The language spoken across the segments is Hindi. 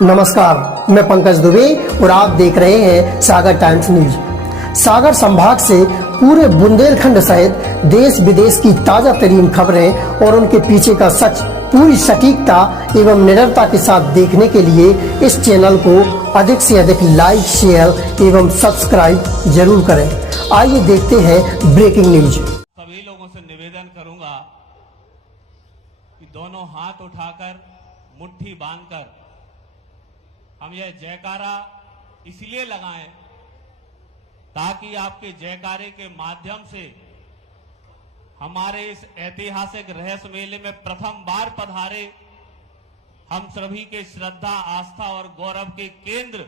नमस्कार, मैं पंकज दुबे और आप देख रहे हैं सागर टाइम्स न्यूज। सागर संभाग से पूरे बुंदेलखंड सहित देश विदेश की ताजा तरीन खबरें और उनके पीछे का सच पूरी सटीकता एवं निडरता के साथ देखने के लिए इस चैनल को अधिक से अधिक लाइक, शेयर एवं सब्सक्राइब जरूर करें। आइए देखते हैं ब्रेकिंग न्यूज। सभी लोगों से निवेदन करूंगा कि दोनों हाथ उठाकर मुट्ठी बांधकर हम यह जयकारा इसलिए लगाएं ताकि आपके जयकारे के माध्यम से हमारे इस ऐतिहासिक रहस्य मेले में प्रथम बार पधारे हम सभी के श्रद्धा, आस्था और गौरव के केंद्र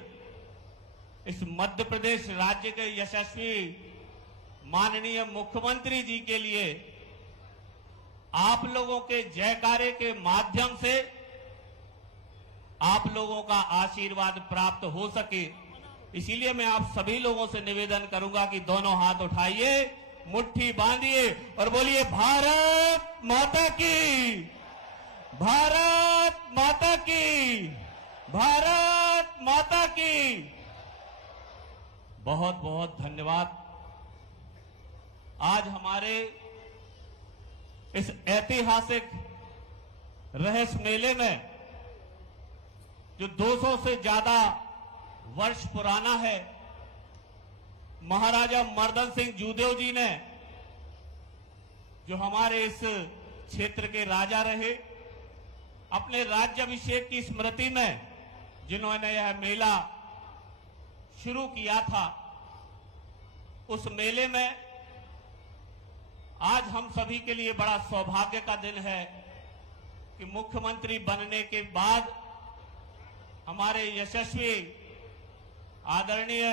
इस मध्य प्रदेश राज्य के यशस्वी माननीय मुख्यमंत्री जी के लिए आप लोगों के जयकारे के माध्यम से आप लोगों का आशीर्वाद प्राप्त हो सके, इसीलिए मैं आप सभी लोगों से निवेदन करूंगा कि दोनों हाथ उठाइए, मुट्ठी बांधिए और बोलिए भारत माता की, भारत माता की, भारत माता की। बहुत बहुत धन्यवाद। आज हमारे इस ऐतिहासिक रहस्य मेले में जो 200 से ज्यादा वर्ष पुराना है, महाराजा मर्दन सिंह जूदेव जी ने, जो हमारे इस क्षेत्र के राजा रहे, अपने राज्याभिषेक की स्मृति में जिन्होंने यह मेला शुरू किया था, उस मेले में आज हम सभी के लिए बड़ा सौभाग्य का दिन है कि मुख्यमंत्री बनने के बाद हमारे यशस्वी आदरणीय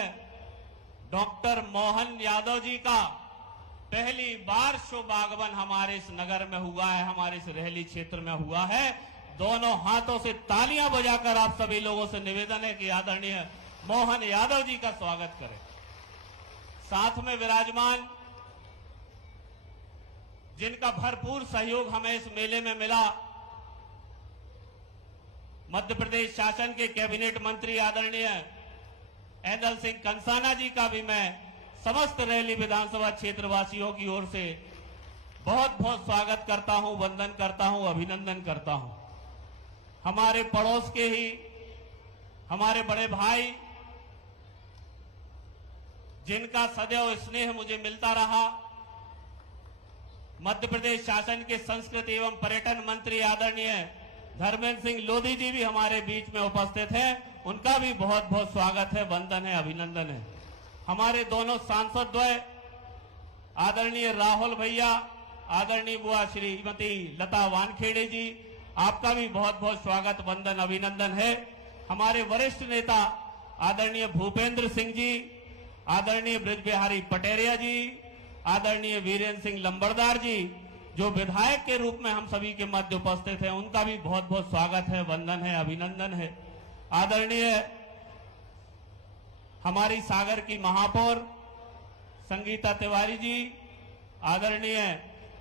डॉक्टर मोहन यादव जी का पहली बार शुभागमन हमारे इस नगर में हुआ है, हमारे इस रहली क्षेत्र में हुआ है। दोनों हाथों से तालियां बजाकर आप सभी लोगों से निवेदन है कि आदरणीय मोहन यादव जी का स्वागत करें। साथ में विराजमान जिनका भरपूर सहयोग हमें इस मेले में मिला, मध्य प्रदेश शासन के कैबिनेट मंत्री आदरणीय ऐदल सिंह कंसाना जी का भी मैं समस्त रहली विधानसभा क्षेत्र वासियों की ओर से बहुत बहुत स्वागत करता हूं, वंदन करता हूं, अभिनंदन करता हूं। हमारे पड़ोस के ही हमारे बड़े भाई, जिनका सदैव स्नेह मुझे मिलता रहा, मध्य प्रदेश शासन के संस्कृति एवं पर्यटन मंत्री आदरणीय धर्मेंद्र सिंह लोधी जी भी हमारे बीच में उपस्थित हैं। उनका भी बहुत बहुत स्वागत है, वंदन है, अभिनंदन है। हमारे दोनों सांसद द्वय आदरणीय राहुल भैया, आदरणीय बुआ श्रीमती लता वानखेड़े जी, आपका भी बहुत बहुत स्वागत, वंदन, अभिनंदन है। हमारे वरिष्ठ नेता आदरणीय भूपेंद्र सिंह जी, आदरणीय ब्रज बिहारी पटेरिया जी, आदरणीय वीरेंद्र सिंह लंबरदार जी, जो विधायक के रूप में हम सभी के मध्य उपस्थित हैं, उनका भी बहुत बहुत स्वागत है, वंदन है, अभिनंदन है। आदरणीय हमारी सागर की महापौर संगीता तिवारी जी, आदरणीय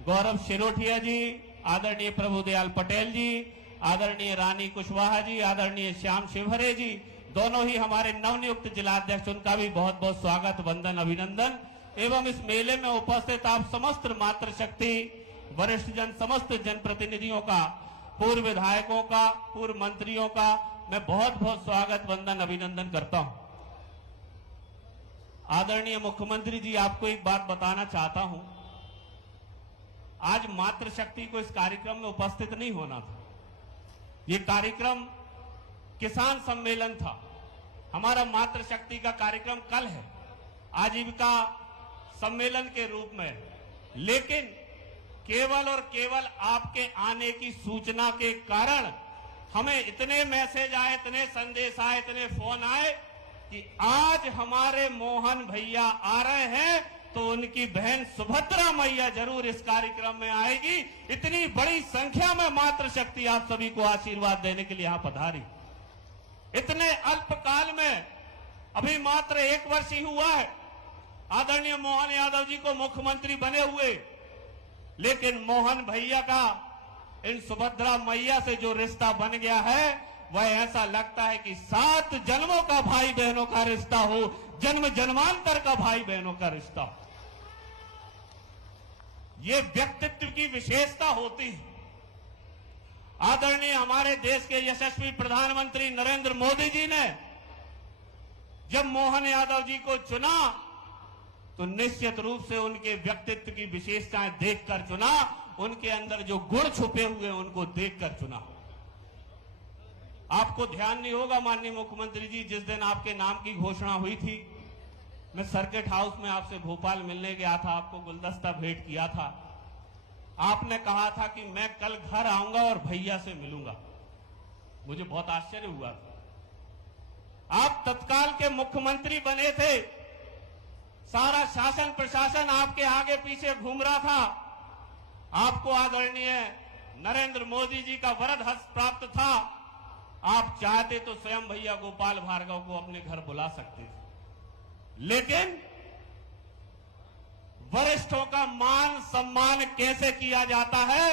गौरव शिरोठिया जी, आदरणीय प्रभुदयाल पटेल जी, आदरणीय रानी कुशवाहा जी, आदरणीय श्याम शिवहरे जी, दोनों ही हमारे नवनियुक्त जिलाध्यक्ष, उनका भी बहुत बहुत स्वागत, वंदन, अभिनंदन। एवं इस मेले में उपस्थित आप समस्त मातृशक्ति, वरिष्ठ जन, समस्त जनप्रतिनिधियों का, पूर्व विधायकों का, पूर्व मंत्रियों का मैं बहुत बहुत स्वागत, वंदन, अभिनंदन करता हूं। आदरणीय मुख्यमंत्री जी, आपको एक बात बताना चाहता हूं। आज मातृशक्ति को इस कार्यक्रम में उपस्थित नहीं होना था। ये कार्यक्रम किसान सम्मेलन था। हमारा मातृशक्ति का कार्यक्रम कल है, आजीविका सम्मेलन के रूप में, लेकिन केवल और केवल आपके आने की सूचना के कारण हमें इतने मैसेज आए, इतने संदेश आए, इतने फोन आए कि आज हमारे मोहन भैया आ रहे हैं तो उनकी बहन सुभद्रा मैया जरूर इस कार्यक्रम में आएगी। इतनी बड़ी संख्या में मातृशक्ति आप सभी को आशीर्वाद देने के लिए यहां पधारी। इतने अल्पकाल में, अभी मात्र 1 वर्ष ही हुआ है आदरणीय मोहन यादव जी को मुख्यमंत्री बने हुए, लेकिन मोहन भैया का इन सुभद्रा मैया से जो रिश्ता बन गया है वह ऐसा लगता है कि 7 जन्मों का भाई बहनों का रिश्ता हो, जन्म जन्मांतर का भाई बहनों का रिश्ता हो। ये व्यक्तित्व की विशेषता होती है। आदरणीय हमारे देश के यशस्वी प्रधानमंत्री नरेंद्र मोदी जी ने जब मोहन यादव जी को चुना तो निश्चित रूप से उनके व्यक्तित्व की विशेषताएं देखकर चुना, उनके अंदर जो गुण छुपे हुए उनको देखकर चुना। आपको ध्यान नहीं होगा माननीय मुख्यमंत्री जी, जिस दिन आपके नाम की घोषणा हुई थी, मैं सर्किट हाउस में आपसे भोपाल मिलने गया था, आपको गुलदस्ता भेंट किया था। आपने कहा था कि मैं कल घर आऊंगा और भैया से मिलूंगा। मुझे बहुत आश्चर्य हुआ था। आप तत्काल के मुख्यमंत्री बने थे, सारा शासन प्रशासन आपके आगे पीछे घूम रहा था। आपको आदरणीय नरेंद्र मोदी जी का वरद हस्त प्राप्त था। आप चाहते तो स्वयं भैया गोपाल भार्गव को अपने घर बुला सकते थे, लेकिन वरिष्ठों का मान सम्मान कैसे किया जाता है,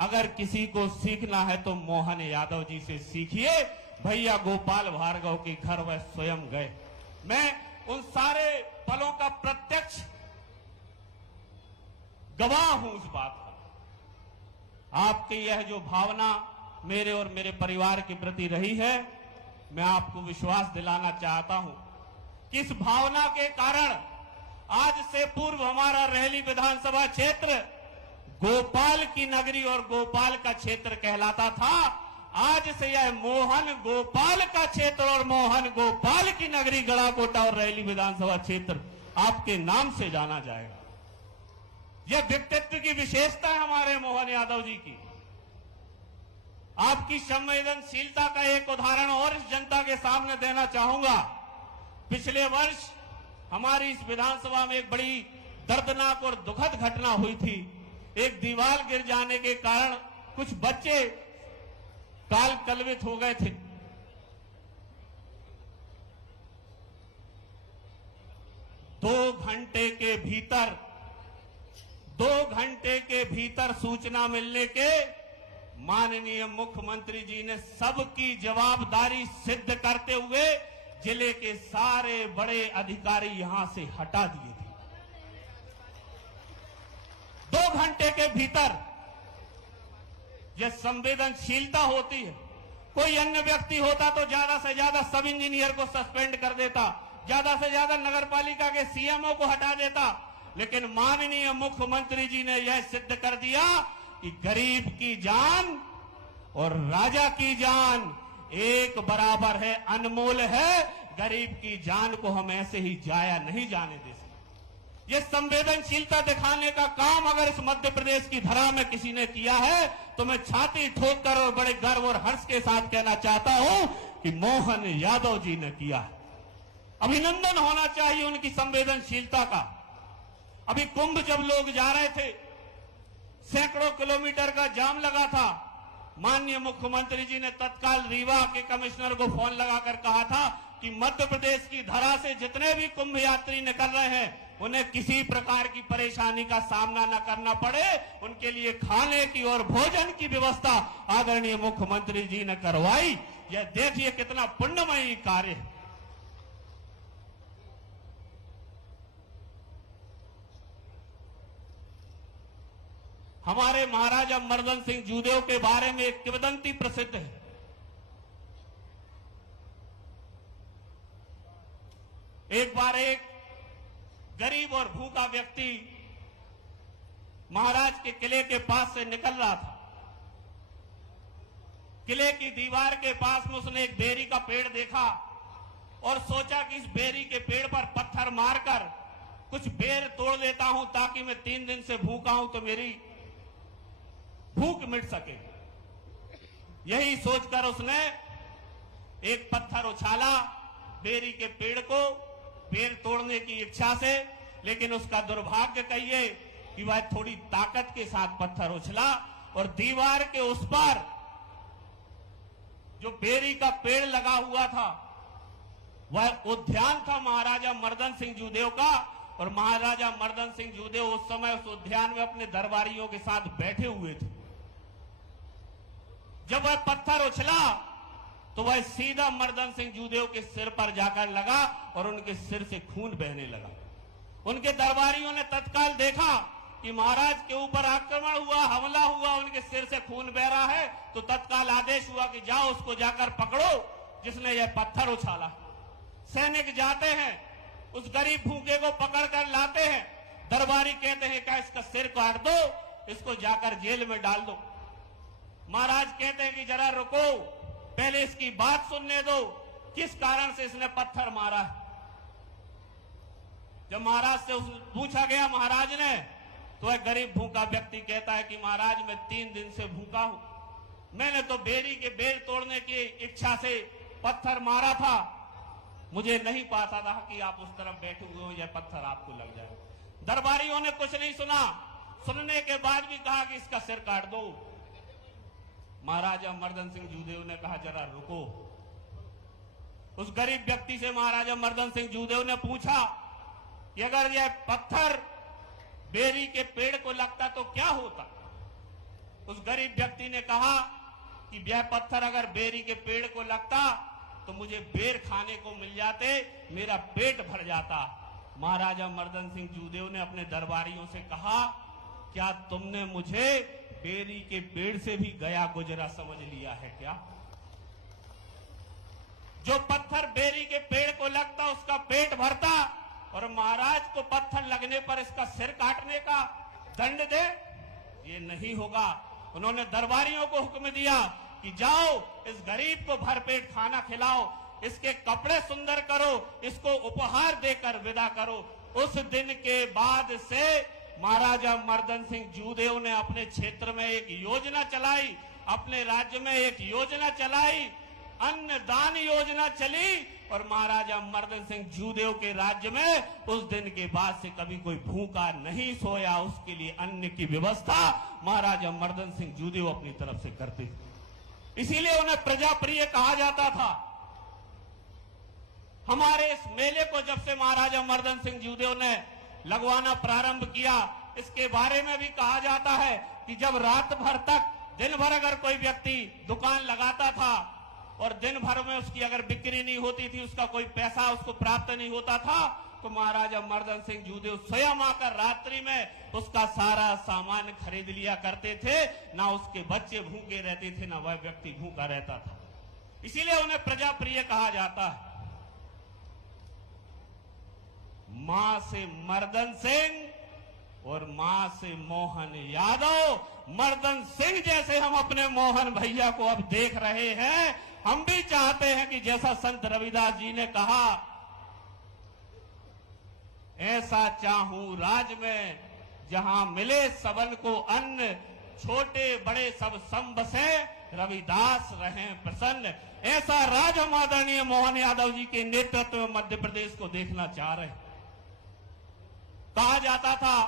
अगर किसी को सीखना है तो मोहन यादव जी से सीखिए। भैया गोपाल भार्गव के घर वह स्वयं गए। मैं उन सारे पलों का प्रत्यक्ष गवाह हूं उस बात का। आपकी यह जो भावना मेरे और मेरे परिवार के प्रति रही है, मैं आपको विश्वास दिलाना चाहता हूं कि इस भावना के कारण आज से पूर्व हमारा रेहली विधानसभा क्षेत्र गोपाल की नगरी और गोपाल का क्षेत्र कहलाता था। आज से यह मोहन गोपाल का क्षेत्र और मोहन गोपाल की नगरी गढ़ाकोटा और रेहली विधानसभा क्षेत्र आपके नाम से जाना जाएगा। यह व्यक्तित्व की विशेषता है हमारे मोहन यादव जी की। आपकी संवेदनशीलता का एक उदाहरण और इस जनता के सामने देना चाहूंगा। पिछले वर्ष हमारी इस विधानसभा में एक बड़ी दर्दनाक और दुखद घटना हुई थी। एक दीवार गिर जाने के कारण कुछ बच्चे काल कलवित हो गए थे। दो घंटे के भीतर सूचना मिलने के माननीय मुख्यमंत्री जी ने सबकी जवाबदारी सिद्ध करते हुए जिले के सारे बड़े अधिकारी यहां से हटा दिए थे। 2 घंटे के भीतर यह संवेदनशीलता होती है। कोई अन्य व्यक्ति होता तो ज्यादा से ज्यादा सब इंजीनियर को सस्पेंड कर देता, ज्यादा से ज्यादा नगर पालिका के सीएमओ को हटा देता, लेकिन माननीय मुख्यमंत्री जी ने यह सिद्ध कर दिया कि गरीब की जान और राजा की जान एक बराबर है, अनमोल है। गरीब की जान को हम ऐसे ही जाया नहीं जाने दे सकते। यह संवेदनशीलता दिखाने का काम अगर इस मध्य प्रदेश की धरा में किसी ने किया है तो मैं छाती ठोक कर और बड़े गर्व और हर्ष के साथ कहना चाहता हूं कि मोहन यादव जी ने किया है। अभिनंदन होना चाहिए उनकी संवेदनशीलता का। अभी कुंभ जब लोग जा रहे थे, सैकड़ों किलोमीटर का जाम लगा था। माननीय मुख्यमंत्री जी ने तत्काल रीवा के कमिश्नर को फोन लगाकर कहा था कि मध्य प्रदेश की धरा से जितने भी कुंभ यात्री निकल रहे हैं उन्हें किसी प्रकार की परेशानी का सामना न करना पड़े, उनके लिए खाने की और भोजन की व्यवस्था आदरणीय मुख्यमंत्री जी ने करवाई। यह देखिए कितना पुण्यमयी कार्य है। हमारे महाराजा मर्दन सिंह जूदेव के बारे में एक किंवदंती प्रसिद्ध है। एक बार एक गरीब और भूखा व्यक्ति महाराज के किले के पास से निकल रहा था। किले की दीवार के पास में उसने एक बेरी का पेड़ देखा और सोचा कि इस बेरी के पेड़ पर पत्थर मारकर कुछ बेर तोड़ लेता हूं ताकि मैं 3 दिन से भूखा हूं तो मेरी भूख मिट सके। यही सोचकर उसने एक पत्थर उछाला बेरी के पेड़ को, पेड़ तोड़ने की इच्छा से, लेकिन उसका दुर्भाग्य कहिए कि वह थोड़ी ताकत के साथ पत्थर उछला और दीवार के उस पार जो बेरी का पेड़ लगा हुआ था वह उद्यान था महाराजा मर्दन सिंह जूदेव का। और महाराजा मर्दन सिंह जूदेव उस समय उस उद्यान में अपने दरबारियों के साथ बैठे हुए थे। जब वह पत्थर उछला तो वह सीधा मर्दन सिंह जूदेव के सिर पर जाकर लगा और उनके सिर से खून बहने लगा। उनके दरबारियों ने तत्काल देखा कि महाराज के ऊपर आक्रमण हुआ, हमला हुआ, उनके सिर से खून बह रहा है, तो तत्काल आदेश हुआ कि जाओ उसको जाकर पकड़ो जिसने यह पत्थर उछाला। सैनिक जाते हैं, उस गरीब भूखे को पकड़कर लाते हैं। दरबारी कहते हैं क्या इसका सिर काट दो, इसको जाकर जेल में डाल दो। महाराज कहते हैं कि जरा रुको, पहले इसकी बात सुनने दो, किस कारण से इसने पत्थर मारा है। जब महाराज से पूछा गया महाराज ने, तो वह गरीब भूखा व्यक्ति कहता है कि महाराज मैं 3 दिन से भूखा हूं, मैंने तो बेरी के बेर तोड़ने की इच्छा से पत्थर मारा था, मुझे नहीं पता था कि आप उस तरफ बैठे हुए हो, यह पत्थर आपको लग जाए। दरबारियों ने कुछ नहीं सुना, सुनने के बाद भी कहा कि इसका सिर काट दो। महाराजा मर्दन सिंह जूदेव ने कहा जरा रुको। उस गरीब व्यक्ति से महाराजा मर्दन सिंह जूदेव ने पूछा कि अगर यह पत्थर बेरी के पेड़ को लगता तो क्या होता। उस गरीब व्यक्ति ने कहा कि यह पत्थर अगर बेरी के पेड़ को लगता तो मुझे बेर खाने को मिल जाते, मेरा पेट भर जाता। महाराजा मर्दन सिंह जूदेव ने अपने दरबारियों से कहा क्या तुमने मुझे बेरी के पेड़ से भी गया गुजरा समझ लिया है क्या। जो पत्थर बेरी के पेड़ को लगता उसका पेट भरता और महाराज को पत्थर लगने पर इसका सिर काटने का दंड दे, ये नहीं होगा। उन्होंने दरबारियों को हुक्म दिया कि जाओ इस गरीब को भरपेट खाना खिलाओ, इसके कपड़े सुंदर करो, इसको उपहार देकर विदा करो। उस दिन के बाद से महाराजा मर्दन सिंह जूदेव ने अपने क्षेत्र में एक योजना चलाई, अपने राज्य में एक योजना चलाई, अन्नदान योजना चली और महाराजा मर्दन सिंह जूदेव के राज्य में उस दिन के बाद से कभी कोई भूखा नहीं सोया। उसके लिए अन्न की व्यवस्था महाराजा मर्दन सिंह जूदेव अपनी तरफ से करते थे, इसीलिए उन्हें प्रजाप्रिय कहा जाता था। हमारे इस मेले को जब से महाराजा मर्दन सिंह जूदेव ने लगवाना प्रारंभ किया, इसके बारे में भी कहा जाता है कि जब रात भर तक दिन भर अगर कोई व्यक्ति दुकान लगाता था और दिन भर में उसकी अगर बिक्री नहीं होती थी, उसका कोई पैसा उसको प्राप्त नहीं होता था, तो महाराजा मर्दन सिंह जूदेव स्वयं आकर रात्रि में उसका सारा सामान खरीद लिया करते थे। ना उसके बच्चे भूखे रहते थे, ना वह व्यक्ति भूखा रहता था, इसीलिए उन्हें प्रजाप्रिय कहा जाता है। मां से मर्दन सिंह और मां से मोहन यादव। मर्दन सिंह जैसे हम अपने मोहन भैया को अब देख रहे हैं, हम भी चाहते हैं कि जैसा संत रविदास जी ने कहा, ऐसा चाहूं राज में जहां मिले सबन को अन्न, छोटे बड़े सब सम बसे, रविदास रहें प्रसन्न। ऐसा राज हम आदरणीय मोहन यादव जी के नेतृत्व में मध्य प्रदेश को देखना चाह रहे हैं। कहा जाता था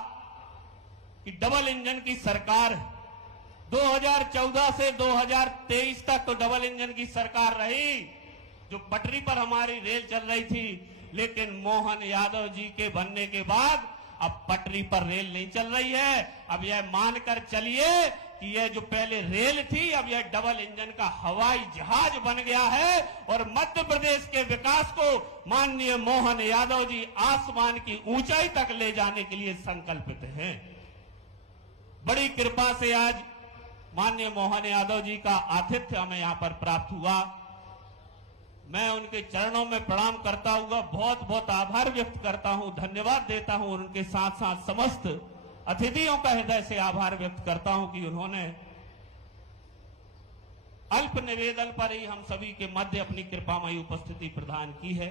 कि डबल इंजन की सरकार है, 2014 से 2023 तक तो डबल इंजन की सरकार रही, जो पटरी पर हमारी रेल चल रही थी। लेकिन मोहन यादव जी के बनने के बाद अब पटरी पर रेल नहीं चल रही है। अब यह मानकर चलिए कि यह जो पहले रेल थी, अब यह डबल इंजन का हवाई जहाज बन गया है और मध्य प्रदेश के विकास को माननीय मोहन यादव जी आसमान की ऊंचाई तक ले जाने के लिए संकल्पित हैं। बड़ी कृपा से आज माननीय मोहन यादव जी का आतिथ्य हमें यहां पर प्राप्त हुआ। मैं उनके चरणों में प्रणाम करता हुआ बहुत बहुत आभार व्यक्त करता हूं, धन्यवाद देता हूं। उनके साथ साथ समस्त अतिथियों का हृदय से आभार व्यक्त करता हूं कि उन्होंने अल्प निवेदन पर ही हम सभी के मध्य अपनी कृपामयी उपस्थिति प्रदान की है।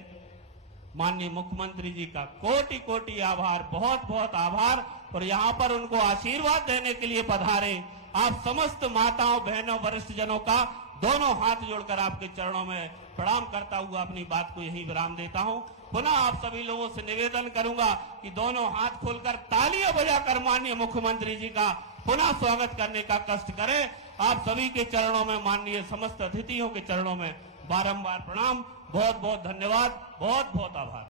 माननीय मुख्यमंत्री जी का कोटि कोटि आभार, बहुत बहुत आभार। और यहां पर उनको आशीर्वाद देने के लिए पधारे आप समस्त माताओं, बहनों, वरिष्ठ जनों का दोनों हाथ जोड़कर आपके चरणों में प्रणाम करता हुआ अपनी बात को यहीं विराम देता हूं। पुनः आप सभी लोगों से निवेदन करूंगा कि दोनों हाथ खोलकर तालियां बजाकर माननीय मुख्यमंत्री जी का पुनः स्वागत करने का कष्ट करें। आप सभी के चरणों में, माननीय समस्त अतिथियों के चरणों में बारंबार प्रणाम, बहुत बहुत धन्यवाद, बहुत बहुत आभार।